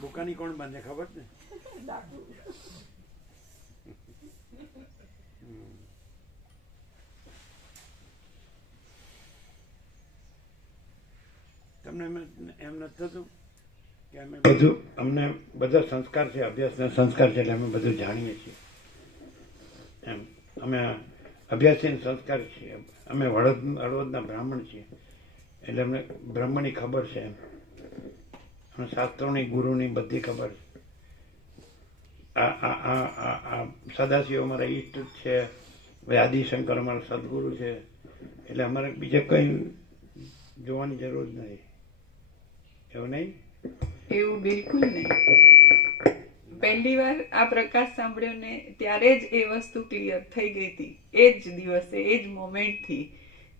બુકાની કોણ બાંધે ખબર ને તમને એમ- એમ નથી થતું કે અમે બધું અમને બધા સંસ્કાર છે અભ્યાસના સંસ્કાર છે એટલે અમે બધું જાણીએ છીએ. એમ અમે અભ્યાસી સંસ્કાર છીએ. અમે હળદ હળવદના બ્રાહ્મણ છીએ. એટલે અમને બ્રાહ્મણની ખબર છે એમ. શાસ્ત્રોની ગુરુની બધી ખબર છે. આ આ આ આ સદાશિવ અમારા ઈષ્ટ છે. આદિશંકર અમારા સદગુરુ છે. એટલે અમારે બીજે કંઈ જોવાની જરૂર નથી. એવું નહીં? એવું બિલકુલ નહીં. પહેલી વાર આ પ્રકાશ સાંભળ્યો ને ત્યારે જ એ વસ્તુ ક્લિયર થઈ ગઈ હતી. એ જ દિવસે, એ જ મોમેન્ટથી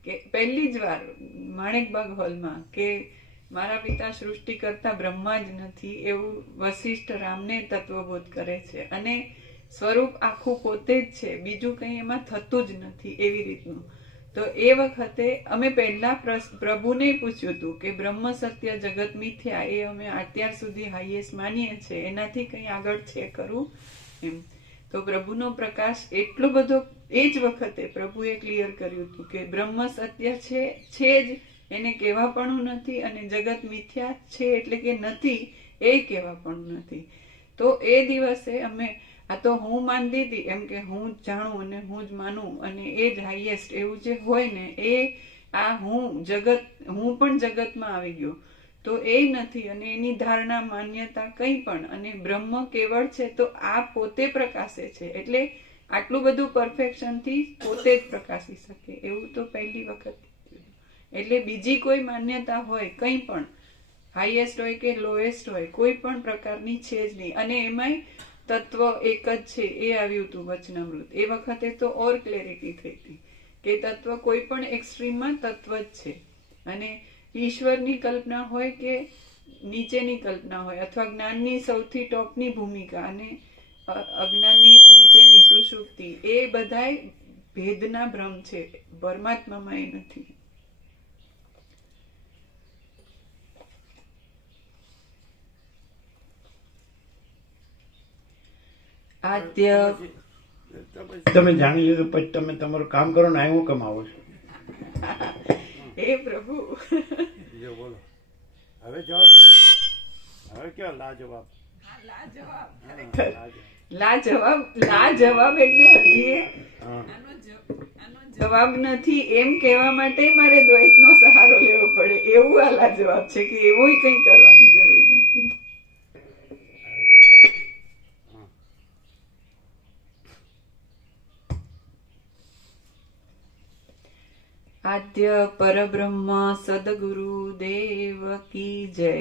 કે પહેલી જ વાર માણેકબાગ હોલમાં કે મારા પિતા સૃષ્ટિ કરતા બ્રહ્મા જ નથી એવું વશિષ્ઠ રામને તત્વબોધ કરે છે. અને સ્વરૂપ આખું પોતે જ છે. બીજું કંઈ એમાં થતું જ નથી એવી રીતનું. તો એ વખતે અમે પહેલા પ્રભુને પૂછ્યું હતું કે બ્રહ્મ સત્ય જગત મિથ્યા એ અમે અત્યાર સુધી હાઈએસ્ટ માનીએ છીએ. એનાથી કંઈ આગળ છે કરું એમ. તો પ્રભુનો પ્રકાશ એટલો બધો, એ જ વખતે પ્રભુએ ક્લિયર કર્યું હતું કે બ્રહ્મ સત્ય છે છે જ એને કહેવાપણું પણ નથી અને જગત મિથ્યા છે એટલે કે નથી, એ કહેવાપણું પણ નથી. તો એ દિવસે અમે, આ તો હું માનતી હતી, એમ કે હું જ જાણું અને હું જ માનું અને એ જ હાઈએસ્ટ એવું જે હોય ને, એ આ હું જગત, હું પણ જગતમાં આવી ગયો. તો એ નથી અને એની ધારણા માન્યતા કંઈ પણ અને બ્રહ્મ કેવળ છે તો આ પોતે પ્રકાશે છે એટલે આટલું બધું પરફેક્શનથી પોતે જ પ્રકાશી શકે, એવું તો પહેલી વખત એટલે બીજી કોઈ માન્યતા હોય, કંઈ પણ હાઈએસ્ટ હોય કે લોએસ્ટ હોય, કોઈ પણ પ્રકારની છે જ નહીં. અને એમાંય તત્વ એક જ છે, એ આવ્યું હતું વચનામૃત. એ વખતે તો ઓર ક્લેરિટી થઈ હતી કે તત્વ કોઈ પણ એક્સ્ટ્રીમમાં તત્વ જ છે. અને ઈશ્વરની કલ્પના હોય કે નીચેની કલ્પના હોય, અથવા જ્ઞાનની સૌથી ટોપની ભૂમિકા અને અજ્ઞાનની નીચેની સુષુપ્તિ, એ બધાય ભેદના ભ્રમ છે. પરમાત્મામાં એ નથી. આદ્ય તમે જાણી લીધું પછી તમે તમારું કામ કરો ને હું કમાવો છો. એ પ્રભુ. જો બોલો. હવે જવાબ. હવે કયો? લાજવાબ. હા, લાજવાબ. લા જવાબ લા જવાબ એટલે હજી જવાબ નથી. એમ કહેવા માટે મારે દ્વૈતનો સહારો લેવો પડે. એવું આ લા જવાબ છે કે એવું કંઈ કરવાની જરૂર નથી. આદ્ય પરબ્રહ્મ સદગુરુ દેવ કી જય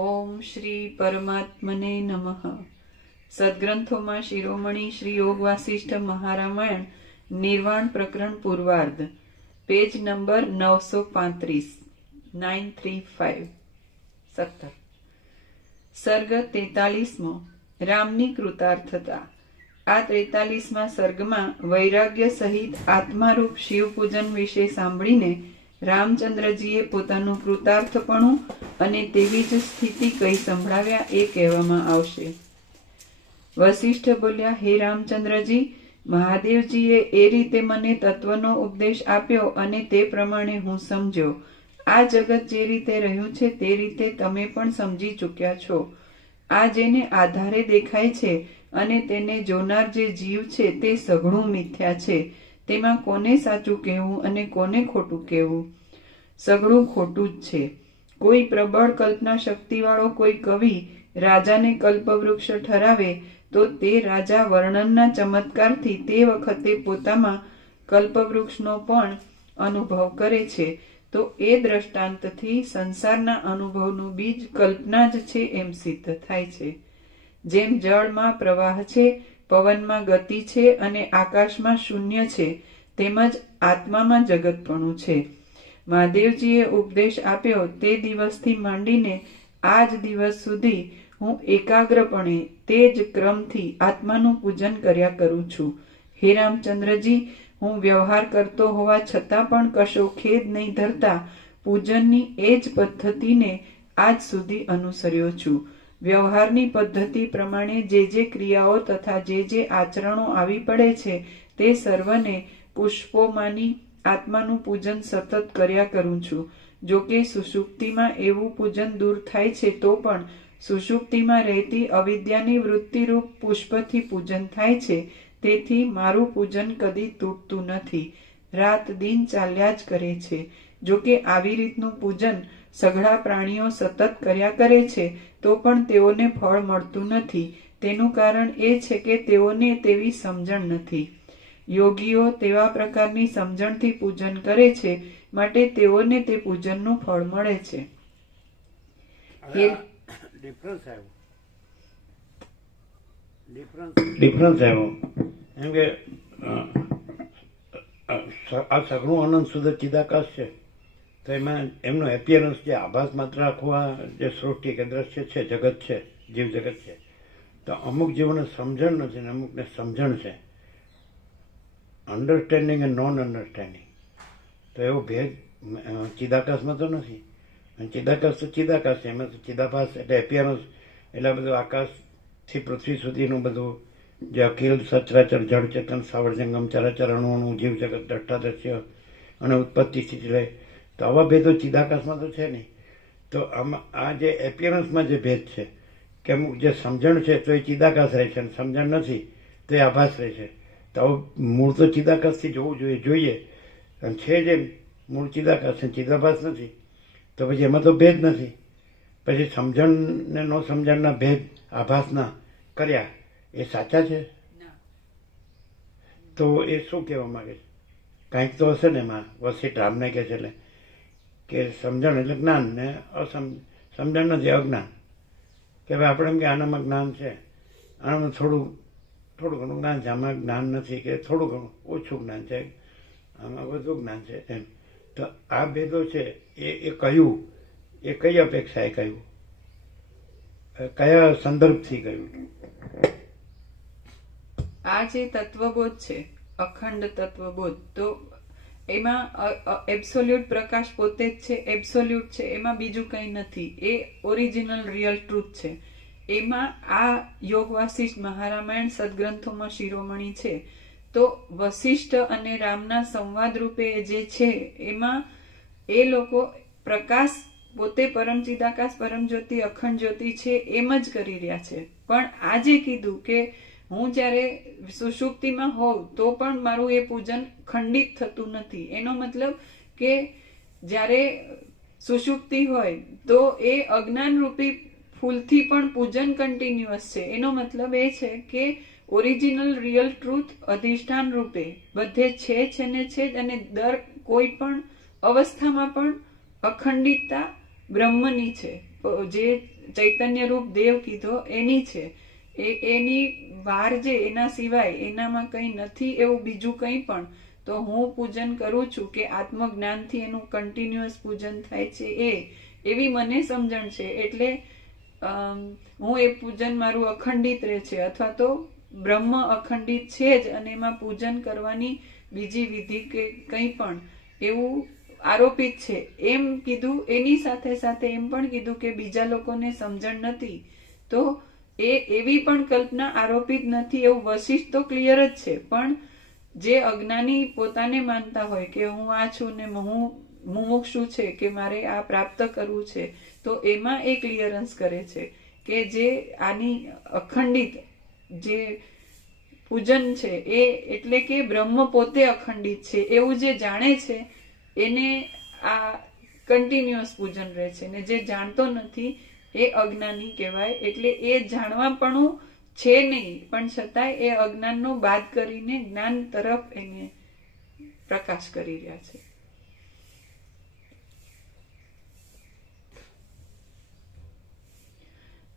ઓમ શ્રી પરમાત્મને નમઃ સદગ્રંથોમાં શિરોમણી શ્રી યોગ વાસિષ્ઠ મહારામાયણ નિર્વાણ પ્રકરણ પૂર્વાર્ધ પેજ નંબર નવસો પાંત્રીસ નાઇન થ્રી ફાઇવ સત્તર સર્ગ તેતાલીસમો રામની કૃતાર્થતા આ ત્રેતાલીસમાં સર્ગમાં વૈરાગ્ય સહિત આત્મારૂપ શિવ પૂજન વિશે સાંભળીને રામચંદ્રજીએ પોતાનું કૃતાર્થપણું અને તેવી જ સ્થિતિ કઈ સંભળાવ્યા એ કહેવામાં આવશે. વશિષ્ઠ બોલ્યા, હે રામચંદ્રજી, મહાદેવજીએ એ રીતે મને તત્વનો ઉપદેશ આપ્યો અને તે પ્રમાણે હું સમજ્યો. આ જગત જે રીતે રહ્યું છે તે રીતે તમે પણ સમજી ચૂક્યા છો. આ જેને આધારે દેખાય છે અને તેને જોનાર જે જીવ છે તે સઘળું મિથ્યા છે. તેમાં કોને સાચું કહેવું અને કોને ખોટું કહેવું? સઘળું ખોટું જ છે. કોઈ પ્રબળ કલ્પના શક્તિવાળો કોઈ કવિ રાજાને કલ્પવૃક્ષ ઠરાવે, તો તે રાજા વર્ણનના ચમત્કારથી તે વખતે પોતામાં કલ્પવૃક્ષનો પણ અનુભવ કરે છે. તો એ દ્રષ્ટાંતથી સંસારના અનુભવનું બીજ કલ્પના જ છે એમ સિદ્ધ થાય છે. જેમ જળમાં પ્રવાહ છે, પવનમાં ગતિ છે અને આકાશમાં શૂન્ય છે, તેમજ આત્મામાં જગતપણું છે. મહાદેવજીએ ઉપદેશ આપ્યો, તે દિવસથી માંડીને આજ દિવસ સુધી હું એકાગ્રપણે તે જ ક્રમથી આત્માનું પૂજન કર્યા કરું છું. હે રામચંદ્રજી, હું વ્યવહાર કરતો હોવા છતાં પણ કશો ખેદ નહીં ધરતા, પૂજનની એ જ પદ્ધતિને આજ સુધી અનુસર્યો છું. વ્યવહારની પદ્ધતિ પ્રમાણે જે જે ક્રિયાઓ તથા જે જે આચરણો આવી પડે છે, તે સર્વને પુષ્પોમાંની આત્માનું પૂજન સતત કર્યા કરું છું. જો કે સુષુપ્તિમાં એવું પૂજન દૂર થાય છે, તો પણ સુષુપ્તિમાં રહેતી અવિદ્યાની વૃત્તિરૂપ પુષ્પથી પૂજન થાય છે. તેથી મારું પૂજન કદી તૂટતું નથી. રાત દિન ચાલ્યા જ કરે છે. જો કે આવી રીતનું પૂજન સઘળા પ્રાણીઓ સતત કર્યા કરે છે તો પણ તેઓને ફળ મળતું નથી. તેનું કારણ એ છે કે તેઓને તેવી સમજણ નથી. યોગીઓ તેવા પ્રકારની સમજણથી પૂજન કરે છે માટે તેઓને તે પૂજનનું ફળ મળે છે. ડિફરન્સ આવ્યો. ડિફરન્સ. ડિફરન્સ આવ્યો. એમ કે આ સઘળું આનંદ શુદ્ધ ચિદાકાશ છે. તો એમાં એમનો એપિયરન્સ જે આભાસ માત્ર આ જે સૃષ્ટિ કે દ્રશ્ય છે, જગત છે, જીવ જગત છે. તો અમુક જીવોને સમજણ નથી ને અમુકને સમજણ છે. અન્ડરસ્ટેન્ડિંગ એ નોન અન્ડરસ્ટેન્ડિંગ તો એવો ભેદ ચિદાકાશમાં તો નથી. અને ચિદાકાશ તો ચિદાકાશ છે. એમાં તો ચિદાભાસ એટલે એપિયરન્સ એટલે બધું આકાશથી પૃથ્વી સુધીનું બધું જે અખિલ, સચરાચર જળ ચેતન સાવર જંગમ ચરાચર અણુ જીવ જગત દ્રષ્ટા અને ઉત્પત્તિ સ્થિતિ તો આવા ભેદો ચિદાકાશમાં તો છે નહીં. તો આમાં આ જે એપિયરન્સમાં જે ભેદ છે કે અમુક જે સમજણ છે તો એ ચિદાકાશ રહે છે અને સમજણ નથી તો એ આભાસ રહે છે. તો આવું મૂળ તો ચિદાકાશથી જોવું જોઈએ જોઈએ. અને છે જે મૂળ ચિદાકાશ છે ચિદાભાસ નથી. તો પછી એમાં તો ભેદ નથી. પછી સમજણ ને ન સમજણના ભેદ આભાસના કર્યા એ સાચા છે? તો એ શું કહેવા માગે છે? કાંઈક તો હશે ને એમાં. વસીટ રામને કહે છે એટલે. કે સમજણ એટલે જ્ઞાન ને અસમ, સમજણ નથી, અજ્ઞાન. કે ભાઈ આપણે એમ કે આનામાં જ્ઞાન છે. આનામાં થોડું થોડું ઘણું જ્ઞાન છે. આમાં જ્ઞાન નથી કે થોડું ઘણું, ઓછું જ્ઞાન છે. આમાં વધુ જ્ઞાન છે એમ. તો આ ભેદો છે, એ એ કયું? એ કઈ અપેક્ષાએ કહ્યું કયા સંદર્ભથી કહ્યું આ જે તત્વબોધ છે, અખંડ તત્વબોધ, તો એમાં એબ્સોલ્યુટ પ્રકાશ પોતે જ છે એબ્સોલ્યુટ છે, એમાં બીજું કંઈ નથી. એ ઓરિજિનલ રિયલ ટ્રુથ છે. એમાં આ યોગ વાસિષ્ઠ મહારામાયણ સદગ્રંથોમાં શિરોમણી છે. તો વશિષ્ઠ અને રામના સંવાદ રૂપે જે છે, એમાં એ લોકો પ્રકાશ પોતે પરમ ચિદાકાશ, પરમ જ્યોતિ, અખંડ જ્યોતિ છે, એમ જ કરી રહ્યા છે. પણ આજે કીધું કે હું જ્યારે સુષુપ્તિમાં હોઉં, તો પણ મારું એ પૂજન ખંડિત થતું નથી. એનો મતલબ કે જ્યારે સુષુપ્તિ હોય, તો એ અજ્ઞાન રૂપી ફૂલથી પણ પૂજન કન્ટિન્યુઅસ છે. એનો મતલબ એ છે કે ઓરિજિનલ રિયલ ટ્રુથ અધિષ્ઠાન રૂપે બધે છે છે ને છે અને દર કોઈ પણ અવસ્થામાં પણ અખંડિતતા બ્રહ્મની છે. જે ચૈતન્ય રૂપ દેવ કીધો એની છે. એ, એની વાર જે એના સિવાય એનામાં કંઈ નથી એવું બીજું કંઈ પણ, તો હું પૂજન કરું છું કે આત્મજ્ઞાનથી એનું કન્ટિન્યુઅસ પૂજન થાય છે એ, એવી મને સમજણ છે. એટલે હું એ પૂજન મારું અખંડિત રહે છે અથવા તો બ્રહ્મ અખંડિત છે જ અને એમાં પૂજન કરવાની બીજી વિધિ કે કંઈ પણ એવું આરોપિત છે. એમ કીધું, એની સાથે સાથે એમ પણ કીધું કે બીજા લોકોને સમજણ નથી. તો એ એવી પણ કલ્પના આરોપિત નથી, એવું વશિષ્ઠ તો ક્લિયર જ છે. પણ જે અજ્ઞાની પોતાને માનતા હોય કે હું આ છું ને હું મુમુક્ષુ છે કે મારે આ પ્રાપ્ત કરવું છે, તો એમાં એ ક્લિયરન્સ કરે છે કે જે આની અખંડિત જે પૂજન છે એ એટલે કે બ્રહ્મ પોતે અખંડિત છે, એવું જે જાણે છે એને આ કન્ટિન્યુઅસ પૂજન રહે છે ને જે જાણતો નથી એ અજ્ઞાની કહેવાય. એટલે એ જાણવાપણું છે નહીં, પણ છતાંય એ અજ્ઞાનનો બાદ કરીને જ્ઞાન તરફ એને પ્રકાશ કરી રહ્યા છે.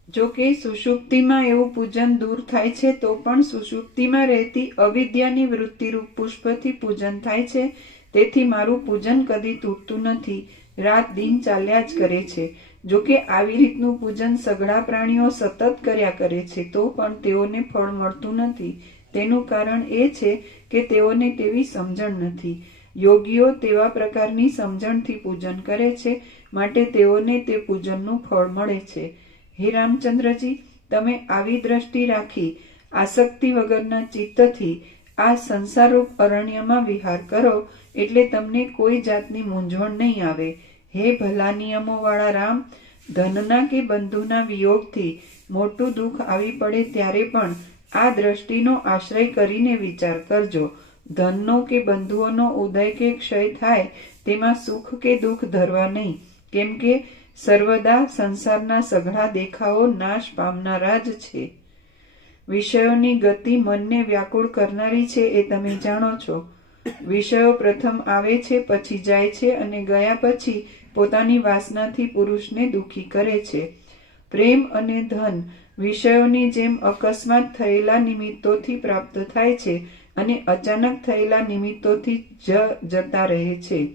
જો કે સુષુપ્તિમાં એવું પૂજન દૂર થાય છે, તો પણ સુષુપ્તિમાં રહેતી અવિદ્યાની વૃત્તિરૂપ પુષ્પથી પૂજન થાય છે. તેથી મારું પૂજન કદી તૂટતું નથી. રાત દિન ચાલ્યા જ કરે છે. જો કે આવી રીતનું પૂજન સઘળા પ્રાણીઓ સતત કર્યા કરે છે, તો પણ તેઓને ફળ મળતું નથી. તેનું કારણ એ છે કે તેઓને તેવી સમજણ નથી. યોગીઓ તેવા પ્રકારની સમજણથી પૂજન કરે છે, માટે તેઓને તે પૂજનનું ફળ મળે છે. હે રામચંદ્રજી, તમે આવી દ્રષ્ટિ રાખી આસક્તિ વગરના ચિત્તથી આ સંસારરૂપ અરણ્યમાં વિહાર કરો, એટલે તમને કોઈ જાતની મૂંઝવણ નહીં આવે. હે ભલા નિયમોવાળા રામ, ધનના કે બંધુના વિયોગથી મોટું દુઃખ આવી પડે ત્યારે પણ આ દ્રષ્ટિનો આશ્રય કરીને વિચાર કરજો. ધનનો કે બંધુઓનો ઉદય કે ક્ષય થાય તેમાં સુખ કે દુઃખ ધરવા નહીં. કેમ કે સર્વદા સંસારના સઘળા દેખાવો નાશ પામનારા જ છે. વિષયોની ગતિ મનને વ્યાકુળ કરનારી છે એ તમે જાણો છો. વિષયો પ્રથમ આવે છે, પછી જાય છે અને ગયા પછી પોતાની વાસનાથી પુરુષને દુઃખી કરે છે. પ્રેમ અને ધન વિષયોની જેમ અકસ્માત થયેલા નિમિત્તોથી પ્રાપ્ત થાય છે અને અચાનક થયેલા નિમિત્તોથી જ જતા રહે છે.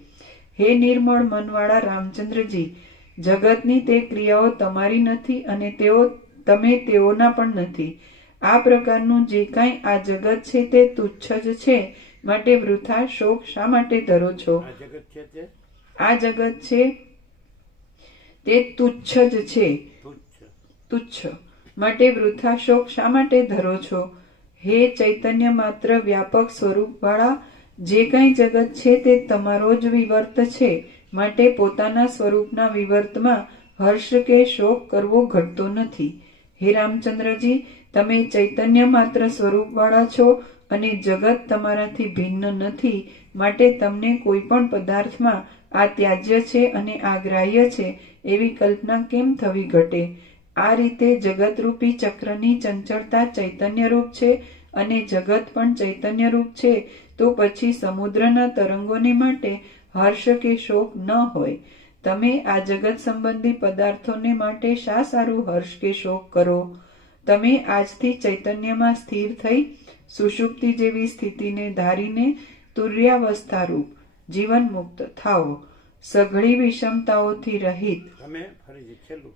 હે નિર્મળ મનવાળા રામચંદ્રજી, જગતની તે ક્રિયાઓ તમારી નથી અને તેઓ, તમે તેઓના પણ નથી. આ પ્રકારનું જે કાંઈ આ જગત છે તે તુચ્છ જ છે. માટે વૃથા શોક શા માટે ધરો છો? જગત છે આ જગત છે તે તુચ્છ જ છે. તુચ્છ. માટે વૃથા શોક શા માટે ધરો છો? હે ચૈતન્ય માત્ર વ્યાપક સ્વરૂપવાળા જે કંઈ જગત છે તે તમારો જ વિવર્ત છે. માટે પોતાના સ્વરૂપના વિવર્તમાં હર્ષ કે શોક કરવો ઘટતો નથી. હે રામચંદ્રજી તમે ચૈતન્ય માત્ર સ્વરૂપવાળા છો અને જગત તમારાથી ભિન્ન નથી. માટે તમને કોઈ પણ પદાર્થમાં આ ત્યાજ્ય છે અને આ ગ્રાહ્ય છે, એવી કલ્પના કેમ થવી ઘટે? આ રીતે જગતરૂપી ચક્રની ચંચળતા ચૈતન્યરૂપ છે અને જગત પણ ચૈતન્યરૂપ છે, તો પછી સમુદ્રના તરંગોને માટે હર્ષ કે શોક ન હોય. તમે આ જગત સંબંધી પદાર્થોને માટે શા સારું હર્ષ કે શોક કરો? તમે આજથી ચૈતન્યમાં સ્થિર થઈ, સુષુપ્તિ જેવી સ્થિતિને ધારીને તુર્યાવસ્થારૂપ જીવન મુક્ત થાઓ. સઘળી વિષમતાઓથી રહિત. તમે ફરીથી છેલ્લું.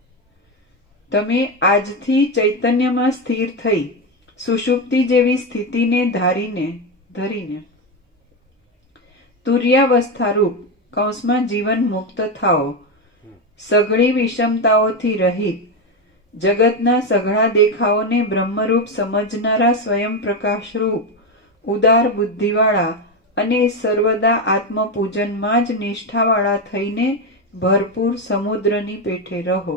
તમે આજથી ચૈતન્યમાં સ્થિર થઈ સુષુપ્તિ જેવી સ્થિતિને ધારીને ધરીને. તુર્યાવસ્થારૂપ કૌંસમાં જીવન મુક્ત થાઓ. સઘળી વિષમતાઓથી રહિત. જગતના સઘળા દેખાવોને બ્રહ્મરૂપ સમજનારા સ્વયં પ્રકાશરૂપ ઉદાર બુદ્ધિવાળા અને સર્વદા આત્મપૂજનમાં જ નિષ્ઠાવાળા થઈને ભરપૂર સમુદ્રની પેઠે રહો.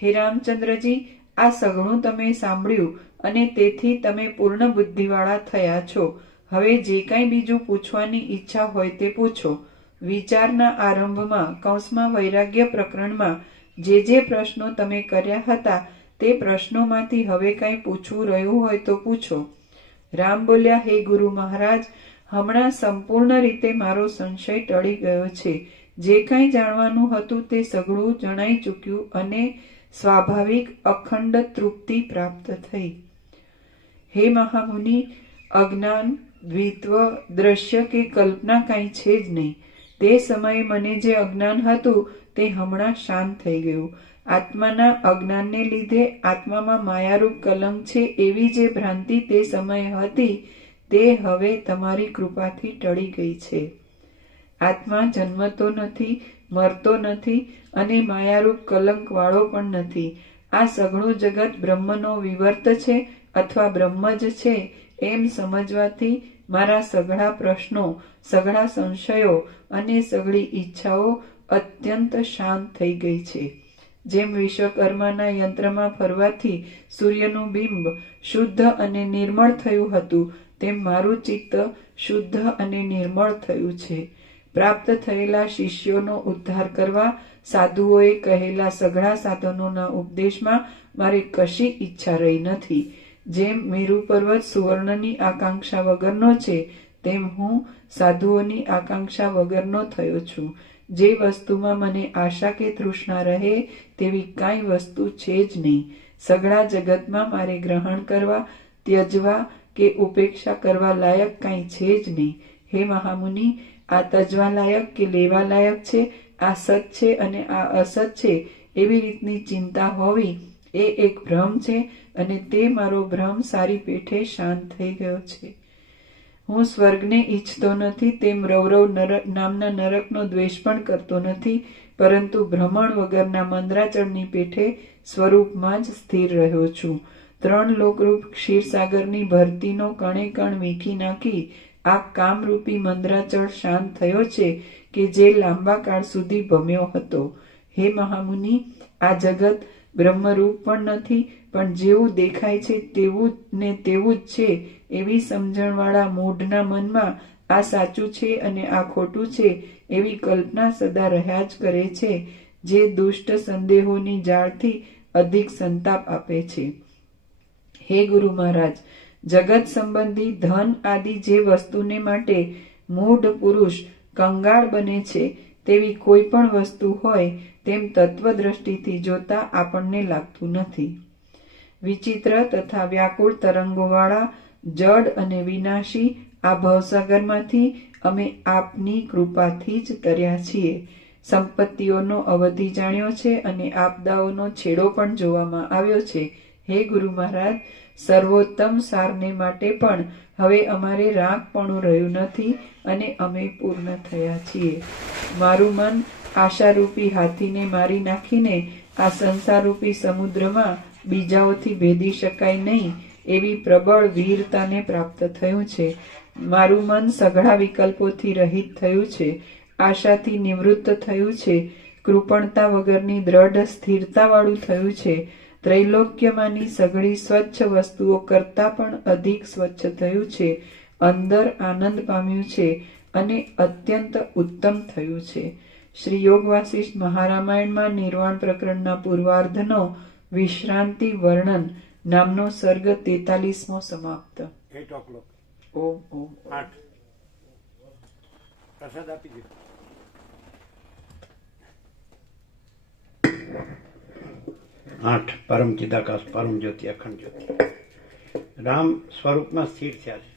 હે રામચંદ્રજી, આ સઘળું તમે સાંભળ્યું અને તેથી તમે પૂર્ણ બુદ્ધિવાળા થયા છો. હવે જે કાંઈ બીજું પૂછવાની ઈચ્છા હોય તે પૂછો. વિચારના આરંભમાં, કૌંસમાં, વૈરાગ્ય પ્રકરણમાં જે જે પ્રશ્નો તમે કર્યા હતા તે પ્રશ્નોમાંથી હવે કાંઈ પૂછવું રહ્યું હોય તો પૂછો. રામ બોલ્યા, હે ગુરુ મહારાજ હમણાં સંપૂર્ણ રીતે મારો સંશય ટળી ગયો છે. જે કાંઈ જાણવાનું હતું તે સઘળું જણાઈ ચૂક્યું અને સ્વાભાવિક અખંડ તૃપ્તિ પ્રાપ્ત થઈ. હે મહામુનિ, અજ્ઞાન, દ્વિત્વ, દ્રશ્ય કે કલ્પના કાંઈ છે જ નહીં. તે સમયે મને જે અજ્ઞાન હતું તે હમણાં શાંત થઈ ગયું. આત્માના અજ્ઞાનને લીધે આત્મામાં માયારૂપ કલંક છે એવી જે ભ્રાંતિ તે સમયે હતી તે હવે તમારી કૃપાથી ટળી ગઈ છે. આત્મા જન્મતો નથી, મરતો નથી અને માયારૂપ કલંક વાળો પણ નથી. આ સઘળું જગત બ્રહ્મનો વિવર્ત છે અથવા બ્રહ્મ જ છે એમ સમજવાથી મારા સઘળા પ્રશ્નો, સઘળા સંશયો અને સઘળી ઈચ્છાઓ અત્યંત શાંત થઈ ગઈ છે. જેમ વિશ્વકર્માના યંત્રમાં ફરવાથી સૂર્યનું બિંબ શુદ્ધ અને નિર્મળ થયું હતું તેમ મારું ચિત્ત શુદ્ધ અને નિર્મળ થયું છે. પ્રાપ્ત થયેલા શિષ્યોનો ઉદ્ધાર કરવા સાધુઓએ કહેલા સઘળા સાધનોના ઉપદેશમાં મારે કશી ઈચ્છા રહી નથી. જેમ મેરુ પર્વત સુવર્ણની આકાંક્ષા વગરનો છે, તેમ હું સાધુઓની આકાંક્ષા વગરનો થયો છું. જે વસ્તુમાં મને આશા કે તૃષ્ણા રહે, તેવી કાંઈ વસ્તુ છે જ નહીં. સઘળા જગતમાં મારે ગ્રહણ કરવા, ત્યજવા કે ઉપેક્ષા કરવા લાયક કાંઈ છે જ નહીં. હે મહામુનિ, આ તજવા લાયક કે લેવા લાયક છે? આ સત છે અને આ અસત છે? એવી રીતની ચિંતા હોવી એ એક ભ્રમ છે અને તે મારો ભ્રમ સારી પેઠે શાંત થઈ ગયો છે. હું સ્વર્ગને ઈચ્છતો નથી, તેમ રૌરવ નરક નામના નરકનો દ્વેષ પણ કરતો નથી, પરંતુ ભ્રમણ વગરના મંદરાચળની પેઠે સ્વરૂપમાં જ સ્થિર રહ્યો છું. ત્રણ લોકરૂપ ક્ષીરસાગરની ભરતીનો કણે કણ વીખી નાખી આ કામરૂપી મંદ્રાચળ શાંત થયો છે કે જે લાંબા કાળ સુધી ભમ્યો હતો. હે મહામુનિ, આ જગત બ્રહ્મરૂપ પણ નથી, પણ જેવું દેખાય છે તેવું જ ને તેવું જ છે એવી સમજણવાળા મૂઢના મનમાં આ સાચું છે અને આ ખોટું છે એવી કલ્પના સદા રહ્યા જ કરે છે, જે દુષ્ટ સંદેહોની જાળથી અધિક સંતાપ આપે છે. હે ગુરુ મહારાજ, જગત સંબંધી ધન આદિ જે વસ્તુને માટે મૂઢ પુરુષ કંગાળ બને છે, તેવી કોઈ પણ વસ્તુ હોય, તેમ તત્વ દ્રષ્ટિથી જોતા આપણને લાગતું નથી. વિચિત્ર તથા વ્યાકુળ તરંગોવાળા, જડ અને વિનાશી આ ભવસાગરમાંથી અમે આપની કૃપાથી જ તર્યા છીએ. સંપત્તિઓનો અવધિ જાણ્યો છે અને આપદાઓનો છેડો પણ જોવામાં આવ્યો છે. હે ગુરુ મહારાજ, સર્વોત્તમ સારને માટે પણ હવે અમારે રાગપણું રહ્યું નથી અને અમે પૂર્ણ થયા છીએ. મારું મન આશારૂપી હાથીને મારી નાખીને આ સંસારરૂપી સમુદ્રમાં બીજાઓથી ભેદી શકાય નહીં એવી પ્રબળ વીરતાને પ્રાપ્ત થયું છે. મારું મન સઘળા વિકલ્પોથી રહિત થયું છે. આશાથી નિવૃત્ત થયું છે. કૃપણતા વગરની દ્રઢ સ્થિરતાવાળું થયું છે. ત્રૈલોક્યમાંની સઘળી સ્વચ્છ વસ્તુઓ કરતાં પણ અધિક સ્વચ્છ થયું છે અંદર આનંદ પામ્યું છે અને અત્યંત ઉત્તમ થયું છે. શ્રી યોગ વાસિષ્ઠ મહારામાયણમાં નિર્વાણ પ્રકરણના પૂર્વાર્ધનો વિશ્રાંતિ વર્ણન નામનો સર્ગ તેતાલીસમો સમાપ્ત. ઓમ ઓમ. આઠ. પ્રસાદ આપી દો. આઠ, પરમ ચિદાકાશ, પરમ જ્યોતિ, અખંડ જ્યોતિ. રામ સ્વરૂપમાં સ્થિર થયા છે.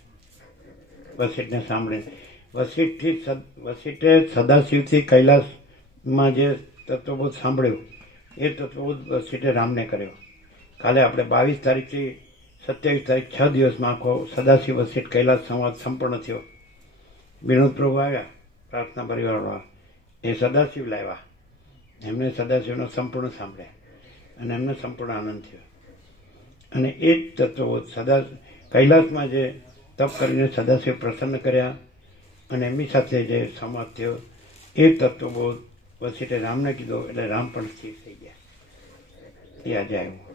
વસિષ્ઠને સાંભળીને. વસિષ્ઠથી વસિષ્ઠે સદાશિવથી કૈલાસમાં જે તત્વબોધ સાંભળ્યું, એ તત્વબોધ વસિષ્ઠે રામને કર્યો. કાલે આપણે બાવીસ તારીખથી સત્યાવીસ તારીખ છ દિવસમાં આખો સદાશિવ વસિષ્ઠ કૈલાસ સંવાદ સંપૂર્ણ થયો. વિનોદ પ્રભુ આવ્યા, પ્રાર્થના પરિવારવાળા. એ સદાશિવ લાવ્યા. એમને સદાશિવનો સંપૂર્ણ સાંભળ્યા. અને એમને સંપૂર્ણ આનંદ થયો. અને એ જ તત્વો સદા કૈલાસમાં જે તપ કરીને સદાશિવ પ્રસન્ન કર્યા અને એમની સાથે જે સમાપ્ત થયો, એ તત્વબોધ વસીટે રામને કીધો, એટલે રામ પણ સ્થિર થઈ ગયા. એ આજે આવ્યું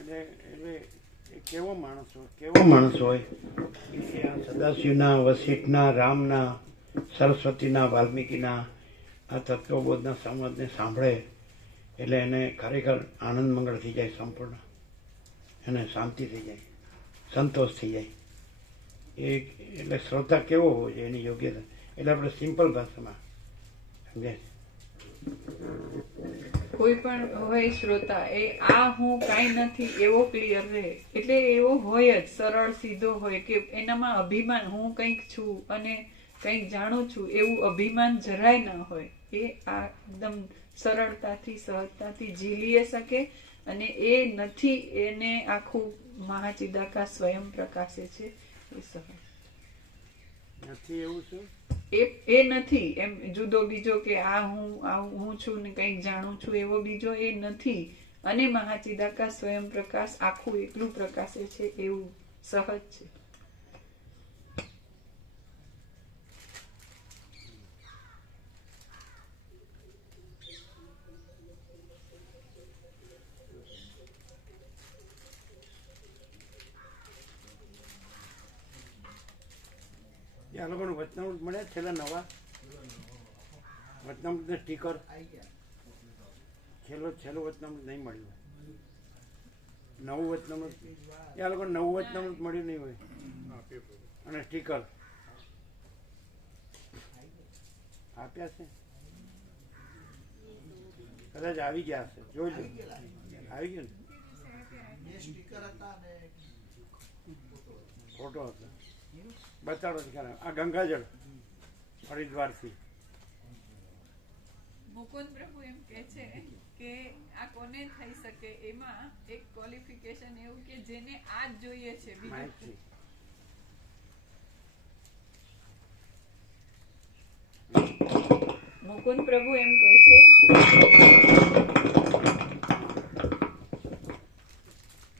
એટલે એટલે એ કેવો માણસ હોય કેવો માણસ હોય આ વસિષ્ઠના રામના, સરસ્વતીના, વાલ્મીકીના આ તત્વબોધના સંવાદને સાંભળે એટલે એને ખરેખર આનંદ મંગળ થઈ જાય સંપૂર્ણ. એને શાંતિ થઈ જાય, સંતોષ થઈ જાય. એ એટલે શ્રોતા કેવો હોવો જોઈએ એની યોગ્યતા. એટલે આપણે સિમ્પલ ભાષામાં સમજે કોઈ પણ હોય શ્રોતા, એ આ હું કાંઈ નથી, એવો ક્લિયર રહે. એટલે એવો હોય જ, સરળ સીધો હોય કે એનામાં અભિમાન, હું કંઈક છું અને કંઈક જાણું છું, એવું અભિમાન જરાય ના હોય. એ આ એકદમ સરળતાથી સહજતાથી ઝીલી શકે અને એ નથી, એને આખું મહાચિદાકા સ્વયં પ્રકાશે છે, એ સહજ નથી એવું છે એ એ નથી. એમ જુદો બીજો કે આ હું આ હું છું ને કંઈક જાણું છું, એવો બીજો એ નથી. અને મહાચિદાકા સ્વયં પ્રકાશ આખું એકલું પ્રકાશે છે, એવું સહજ છે. વચનામૃત મળ્યા છેલ્લા નવા? વચનામૃત સ્ટીકર છેલ્લો છેલ્લો વચનામૃત નહીં મળ્યું. નવું વચનામૃત? એ લોકો નવું વચનામૃત મળ્યું નહીં હોય. અને સ્ટીકર આપ્યા છે? કદાચ આવી ગયા હશે. જોઈ લો આવી ગયું ને? ફોટો હતો. બતાડો છે આ ગંગાજળ હરિદ્વારથી. મુકુંદ પ્રભુ એમ કે છે કે આ કોને થઈ શકે એમાં એક ક્વોલિફિકેશન એવું કે જેને આ જ જોઈએ છે બીજું મુકુંદ પ્રભુ એમ કે છે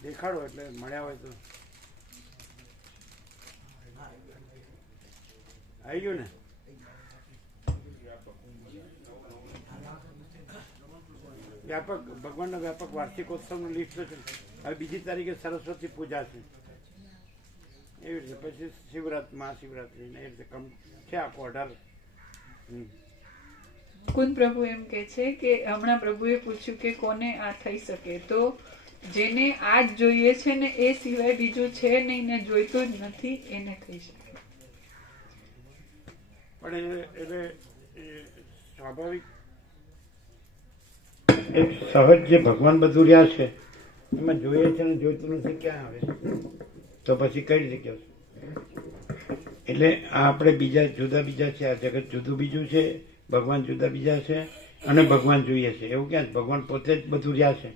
દેખાડો એટલે મળ્યા હોય તો. આવી ગયું વ્યાપક, ભગવાનના વ્યાપક વાર્ષિકોત્સવનું લિસ્ટ છે. હવે બીજી તારીખે સરસ્વતી પૂજા છે. એવી રીતે. પછી શિવરાત્રી, મહાશિવરાત્રી એવી રીતે કમ છે આખો અઢાર. મુકુંદ પ્રભુ એમ કે છે કે હમણાં પ્રભુએ પૂછ્યું કે કોને આ થઈ શકે. તો જેને આ જ જોઈએ છે ને એ સિવાય બીજું છે નહીં ને જોઈતું જ નથી, એને થઈ શકે. પણ એટલે સ્વાભાવિક. એક સહજ જે ભગવાન બધું રહ્યા છે, એમાં જોઈએ છે ને જોઈતું નથી ક્યાં આવે. તો પછી કઈ રીતે કહેશું એટલે આપણે બીજા જુદા બીજા છે, આ જગત જુદું બીજું છે, ભગવાન જુદા બીજા છે અને ભગવાન જોઈએ છે. એવું ક્યાં ભગવાન પોતે જ બધું રહ્યા છે.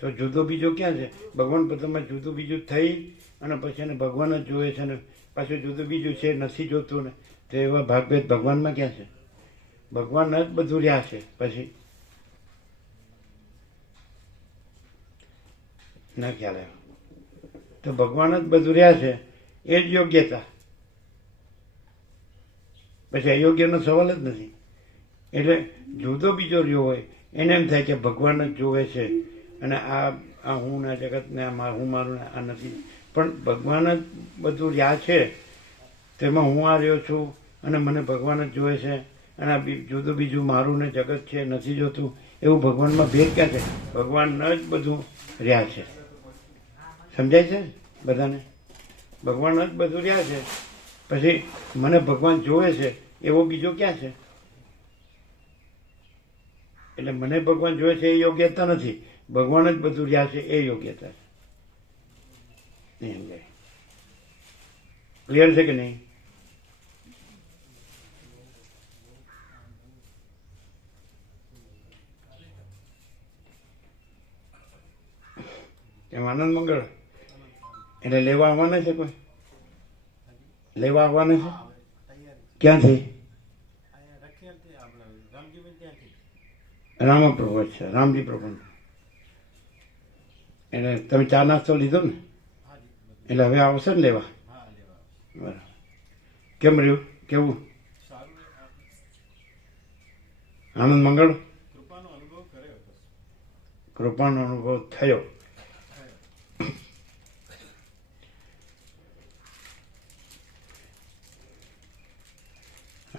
તો જુદો બીજો ક્યાં છે? ભગવાન પોતામાં જુદું બીજું થઈ અને પછી એને ભગવાન જ જોવે છે ને પાછું જુદું બીજું છે, નથી જોતું ને, તો એવા ભાગભેદ ભગવાનમાં ક્યાં છે? ભગવાન જ બધું રહ્યા છે પછી. ના ખ્યાલ આવ્યો તો ભગવાન જ બધું રહ્યા છે, એ જ યોગ્યતા. પછી અયોગ્યનો સવાલ જ નથી. એટલે જુદો બીજો રહ્યો હોય, એને એમ થાય કે ભગવાન જ જોવે છે. અને આ હું ના જગતને, આ હું મારું આ નથી. પણ ભગવાન જ બધું રહ્યા છે, તેમાં હું આ રહ્યો છું અને મને ભગવાન જ જોવે છે અને આ જુદું બીજું મારું ને જગત છે, નથી જોતું, એવું ભગવાનમાં ભેદ ક્યાં છે? ભગવાન જ બધું રહ્યા છે. સમજાય છે બધાને? ભગવાન જ બધું રહ્યા છે. પછી મને ભગવાન જોવે છે, એવો બીજો ક્યાં છે? એટલે મને ભગવાન જોવે છે એ યોગ્યતા નથી. ભગવાન જ બધું રહ્યા છે એ યોગ્યતા છે. નહીં સમજાય ક્લિયર છે કે નહીં? એમ આનંદ મંગળ? એટલે લેવા આવવાના છે કોઈ? લેવા આવવાના છે? ક્યાંથી? રામપ્રભુ છે રામજી પ્રભુ એટલે તમે ચા નાસ્તો લીધો ને? એટલે હવે આવશે ને લેવા? બરાબર. કેમ રહ્યું? કેવું? આનંદ મંગળ? કૃપાનો અનુભવ થયો.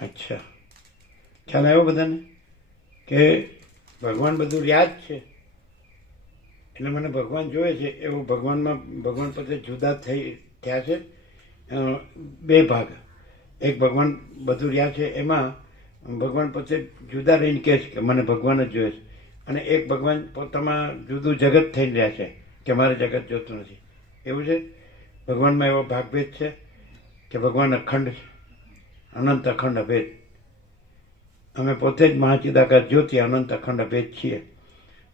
અચ્છા. ખ્યાલ આવ્યો બધાને? કે ભગવાન બધું યાદ છે? એટલે મને ભગવાન જોવે છે, એવું ભગવાનમાં, ભગવાન પોતે જુદા થઈ, થયા છે બે ભાગ. એક ભગવાન બધું રહ્યા છે, એમાં ભગવાન પોતે જુદા રહીને કહે છે કે મને ભગવાન જ જોઈએ છે. અને એક ભગવાન પોતામાં જુદું જગત થઈને રહ્યા છે, કે મારે જગત જોતું નથી. એવું છે? ભગવાનમાં એવો ભાગભેદ છે કે ભગવાન અખંડ છે, અનંત અખંડ અભેદ. અમે પોતે જ મહાચિદાકાર જ્યોતિ અનંત અખંડ અભેદ છીએ.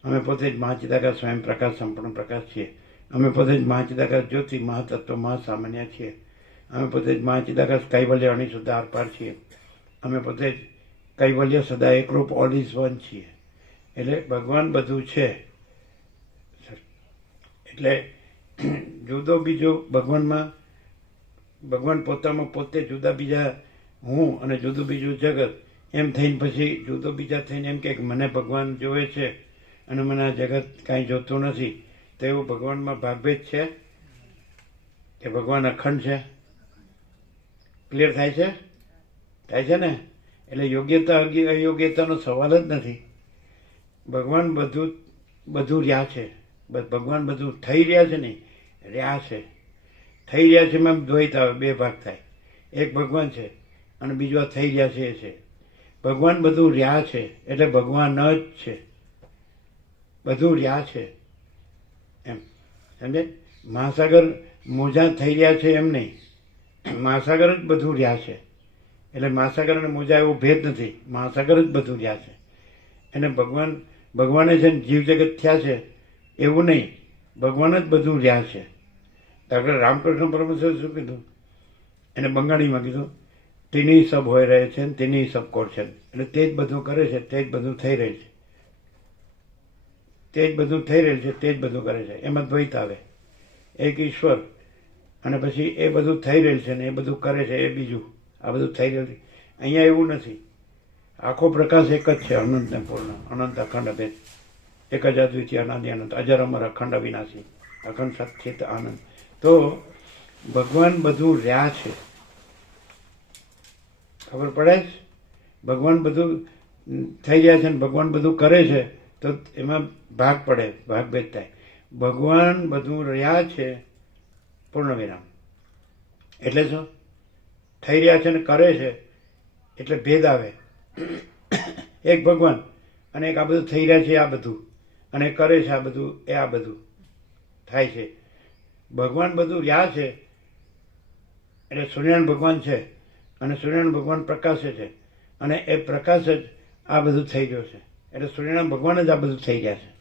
અમે પોતે જ મહાચિદાકાર સ્વયં પ્રકાશ, સંપૂર્ણ પ્રકાશ છીએ. અમે પોતે જ મહાચિદાકાર જ્યોતિ, મહાતત્વ, મહાસામાન્ય છીએ. અમે પોતે જ મહાચિદાકાર કૈવલ્ય અણી સુધા આરપાર છીએ. અમે પોતે જ કૈવલ્ય સદા એકરૂપ ઓલ ઇઝ વન છીએ. એટલે ભગવાન બધું છે. એટલે જુદો બીજો ભગવાનમાં, ભગવાન પોતામાં પોતે જુદા બીજા હું અને જુદું બીજું જગત, એમ થઈને પછી જુદો બીજા થઈને એમ કે મને ભગવાન જોવે છે. અને મને આ જગત કાંઈ જોતું નથી. તેવું ભગવાનમાં ભાગભેદ છે? કે ભગવાન અખંડ છે? ક્લિયર થાય છે? થાય છે ને? એટલે યોગ્યતા અયોગ્યતાનો સવાલ જ નથી. ભગવાન બધું બધું રહ્યા છે. ભગવાન બધું થઈ રહ્યા છે નહીં રહ્યા છે. થઈ રહ્યા છે એમાં દ્વૈત આવે, બે ભાગ થાય. એક ભગવાન છે અને બીજો થઈ રહ્યા છે એ છે. ભગવાન બધું રહ્યા છે, એટલે ભગવાન જ છે. બધું રહ્યા છે. એમ. સમજે મહાસાગર મોજા થઈ રહ્યા છે એમ નહીં. મહાસાગર જ બધું રહ્યા છે. એટલે મહાસાગર અને મોજા એવો ભેદ નથી. મહાસાગર જ બધું રહ્યા છે. એને ભગવાન, ભગવાને છે જીવ જગત થયા છે, એવું નહીં. ભગવાન જ બધું રહ્યા છે. દાખલા રામકૃષ્ણ પરમહંસે શું કીધું? એને બંગાળીમાં કીધું, તેની સબ હોય રહે છે તેની સબ કોર છે? એટલે તે જ બધું કરે છે, તે જ બધું થઈ રહ્યું છે. તે જ બધું થઈ રહેલું છે, તે જ બધું કરે છે. એમાં દ્વૈત આવે. એક ઈશ્વર અને પછી એ બધું થઈ રહેલું છે ને એ બધું કરે છે એ બીજું. આ બધું થઈ રહ્યું છે. અહીંયા એવું નથી. આખો પ્રકાશ એક જ છે અનંતને પૂર્ણ અનંત અખંડ અભેદ. એક જ અદ્વિતીય, અનાદિ, અનંત. અજર, અમર, અખંડ, અવિનાશી. અખંડ સચિત આનંદ. તો ભગવાન બધું રહ્યા છે. ખબર પડે ભગવાન બધું થઈ જાય છે ને ભગવાન બધું કરે છે. તો એમાં ભાગ પડે, ભાગ ભેદ થાય ભગવાન બધું રહ્યા છે પૂર્ણ વિરામ એટલે શું? થઈ રહ્યા છે ને કરે છે, એટલે ભેદ આવે. એક ભગવાન અને એક આ બધું થઈ રહ્યા છે આ બધું. અને કરે છે આ બધું, એ આ બધું. થાય છે. ભગવાન બધું રહ્યા છે, એટલે સૂર્યનારાયણ ભગવાન છે. અને સૂર્યનારાયણ ભગવાન પ્રકાશે છે. અને એ પ્રકાશ જ આ બધું થઈ રહ્યું છે. એટલે સૂર્યનારાયણ ભગવાન જ આ બધું થઈ ગયા છે.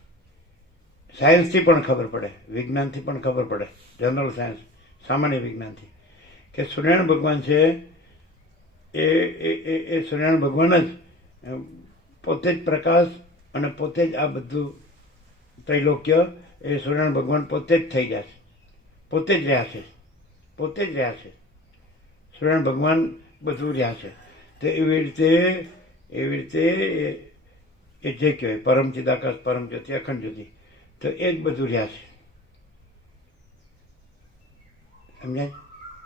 સાયન્સથી પણ ખબર પડે, વિજ્ઞાનથી પણ ખબર પડે જનરલ સાયન્સ સામાન્ય વિજ્ઞાનથી. કે સૂર્યનારાયણ ભગવાન છે, એ એ એ સૂર્યનારાયણ ભગવાન જ પોતે જ પ્રકાશ અને પોતે જ આ બધું ત્રૈલોક્ય એ સૂર્યનારાયણ ભગવાન પોતે જ થઈ ગયા છે. પોતે જ રહ્યા છે. પોતે જ રહ્યા છે. સૂર્યનારાયણ ભગવાન બધું રહ્યા છે. તો એવી રીતે એવી રીતે એ- જે કહેવાય, પરમ ચિદાકાશ, પરમ જ્યોતિ, અખંડ જ્યોતિ, તો એ જ બધું રહ્યા છે. સમજાય?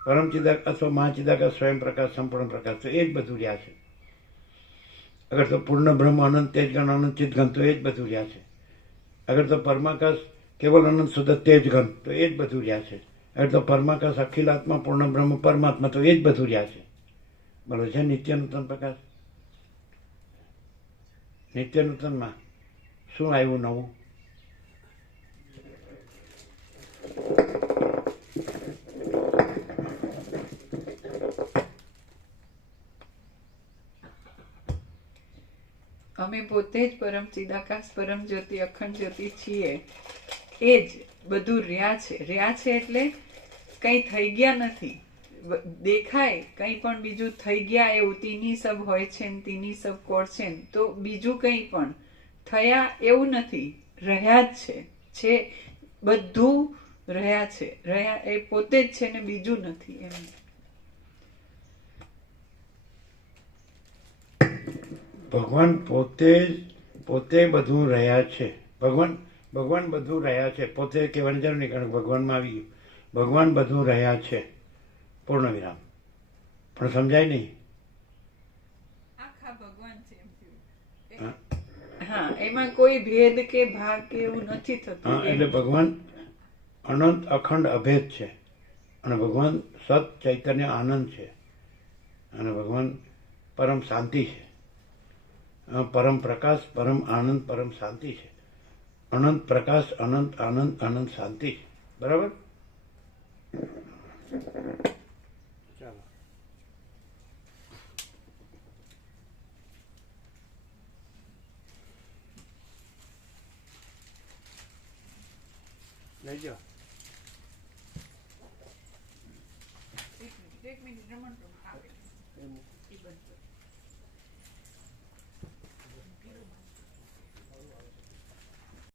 પરમ ચિદાકાશ અથવા મહાચિદાકાશ, સ્વયં પ્રકાશ, સંપૂર્ણ પ્રકાશ, તો એ જ બધું રહ્યા છે. અગર તો પૂર્ણ બ્રહ્મ અનંત તેજ ગણ અનંત ચિત તો એ જ બધું રહ્યા છે. અગર તો પરમાકાશ કેવલ અનંત શુદ્ધ તેજ ગણ, તો એ જ બધું રહ્યા છે. અગર તો પરમાકાશ અખિલ આત્મા, પૂર્ણ બ્રહ્મ પરમાત્મા, તો એ જ બધું રહ્યા છે. બોલો, છે નિત્ય નૂતન પ્રકાશ? નિત્ય નૂતનમાં શું આવ્યું નવું? અમે પોતે જ પરમ ચિદાકાશ, પરમ જ્યોતિ, અખંડ જ્યોતિ છીએ. એ જ બધું રહ્યા છે. રહ્યા છે એટલે કંઈ થઈ ગયા નથી. દેખાય, કંઈ પણ બીજું થઈ ગયા એવું, તીની સબ હોય છે ને તીની સબ કોર છે ને, તો બીજું કંઈ પણ થયા એવું નથી. રહ્યા જ છે. છે, બધું રહ્યા છે. રહ્યા એ પોતે જ છે ને બીજું નથી એમ. ભગવાન પોતે જ, પોતે બધું રહ્યા છે. ભગવાન ભગવાન બધું રહ્યા છે. પોતે કહેવાની જરૂર નહીં, કારણ કે ભગવાનમાં આવી ગયું. ભગવાન બધું રહ્યા છે. પૂર્ણ વિરામ પણ સમજાય નહીં. આખા ભગવાન છે એમ થયું. હા. હા એમાં કોઈ ભેદ કે ભાગ કે એવું નથી હા થતું એટલે ભગવાન અનંત અખંડ અભેદ છે. અને ભગવાન સત ચૈતન્ય આનંદ છે. અને ભગવાન પરમ શાંતિ છે. પરમ પ્રકાશ પરમ આનંદ પરમ શાંતિ છે. અનંત પ્રકાશ અનંત આનંદ આનંદ શાંતિ છે. બરાબર? 来劲了。